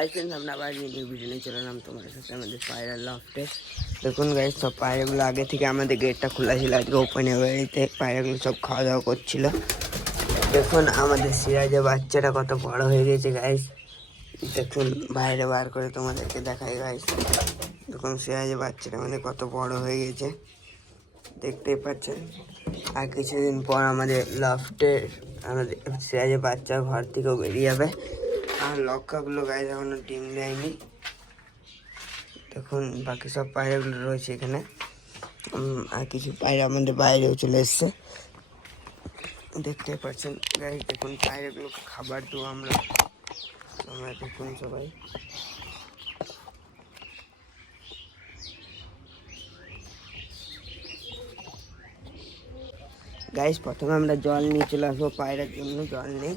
Hi friends, আমরা আবার new video নিয়ে চলে এলাম তোমাদের সাথে আমাদের পায়রা লফটে। দেখুন গাইস, সব পায়রাগুলো আগে থেকে আমাদের গেটটা খোলা ছিল, আজকে ওপেন হয়ে গেছে। পায়রাগুলো সব খাওয়া দাওয়া করছিল। দেখুন আমাদের সিরাজের বাচ্চাটা কত বড় হয়ে গেছে গাইস। দেখুন বাইরে বার করে তোমাদেরকে দেখাই গাইস। দেখুন সিরাজের বাচ্চাটা আমাদের কত বড় হয়ে গেছে, দেখতেই পাচ্ছেন। আর কিছুদিন পর আমাদের লফটের আমাদের সিরাজের বাচ্চা ঘর থেকেও বেরিয়ে যাবে। আর লক্ষাগুলো গাইস এখনো ডিম দেয়নি। দেখুন বাকি সব পায়রাগুলো রয়েছে এখানে। আর কিছু পায়রা আমাদের বাইরেও চলে এসছে, দেখতে পাচ্ছেন গাইস। দেখুন পায়রাগুলোকে খাবার দেবো আমরা। দেখুন সবাই গাইস, প্রথমে আমরা জল নিয়ে চলে আসবো, পায়রার জন্য জল নেই।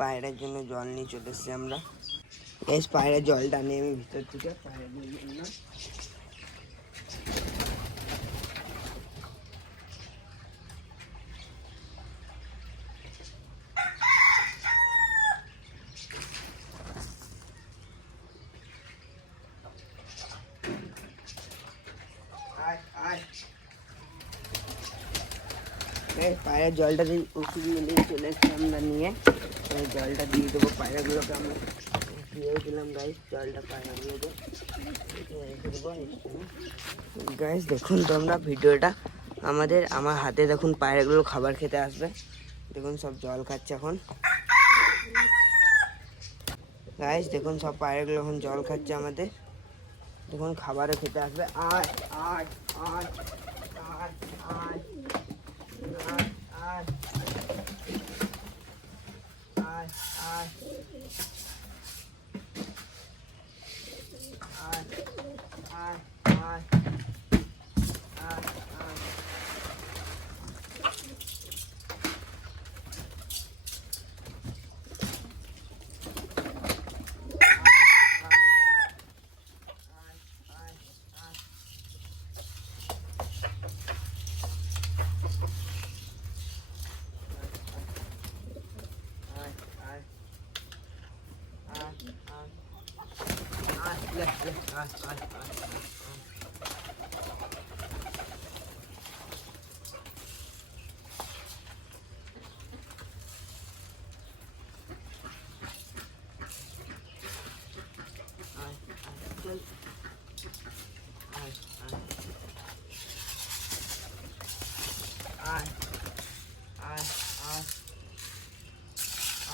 পায়রার জন্য জল নিয়ে চলে এসছি আমরা। বেশ পায়রার জলটা নিয়ে আমি ভিতর থেকে পায়রাদের জন্য পায়রার জলটা দিয়ে ওষুধ মিলিয়ে চলে এসছি আমরা নিয়ে। জলটা দিয়ে দেবো পায়রাগুলোকে। আমরা দিয়েও দিলাম গাইস জলটা পায়রাগুলোকে রেখে দেবো গাইস। দেখুন তোমরা ভিডিওটা আমার হাতে দেখুন পায়রাগুলো খাবার খেতে আসবে। দেখুন সব জল খাচ্ছে এখন গাইস। দেখুন সব পায়রাগুলো এখন জল খাচ্ছে আমাদের। দেখুন খাবারও খেতে আসবে। আয় আয় আয় আয় আয় আয় আয় আয় আয় আয় আয়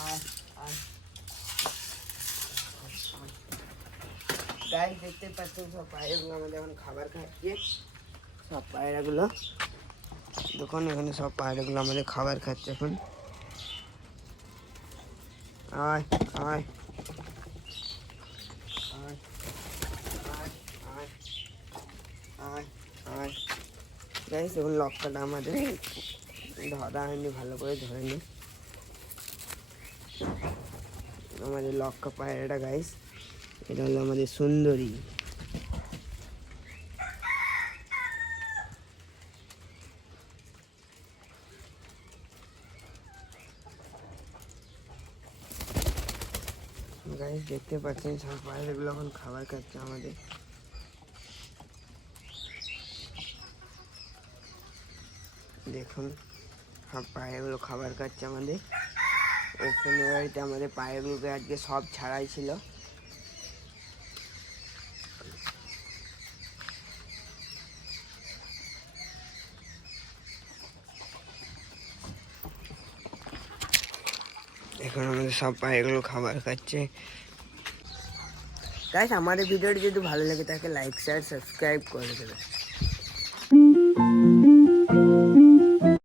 আয় আয়। গাইস দেখতে পাচ্ছেন সব পায়রাগুলো আমাদের এখন খাবার খাচ্ছে। সব পায়রাগুলো দেখুন এখানে সব পায়রাগুলো আমাদের খাবার খাচ্ছে এখন। আয় আয় আয় আয় আয় আয় আয় গাইস। দেখুন লক্কাটা আমাদের ধরা হয়নি, ভালো করে ধরে নি আমাদের লক্কা পায়রাটা গাইস। এটা হলো আমাদের সুন্দরী। গাইস দেখতে পাচ্ছেন সব পায়রাগুলো এখন খাবার খাচ্ছে আমাদের। দেখুন সব পায়রাগুলো খাবার খাচ্ছে আমাদের। ওপেন বাড়িতে আমাদের পায়রাগুলোকে আজকে সব ছাড়াই ছিল। এখন আমাদের সব পায়রাগুলো খাবার খাচ্ছে। গাইস আমাদের ভিডিওটি যদি ভালো লাগে তাকে লাইক শেয়ার সাবস্ক্রাইব করে দেবে।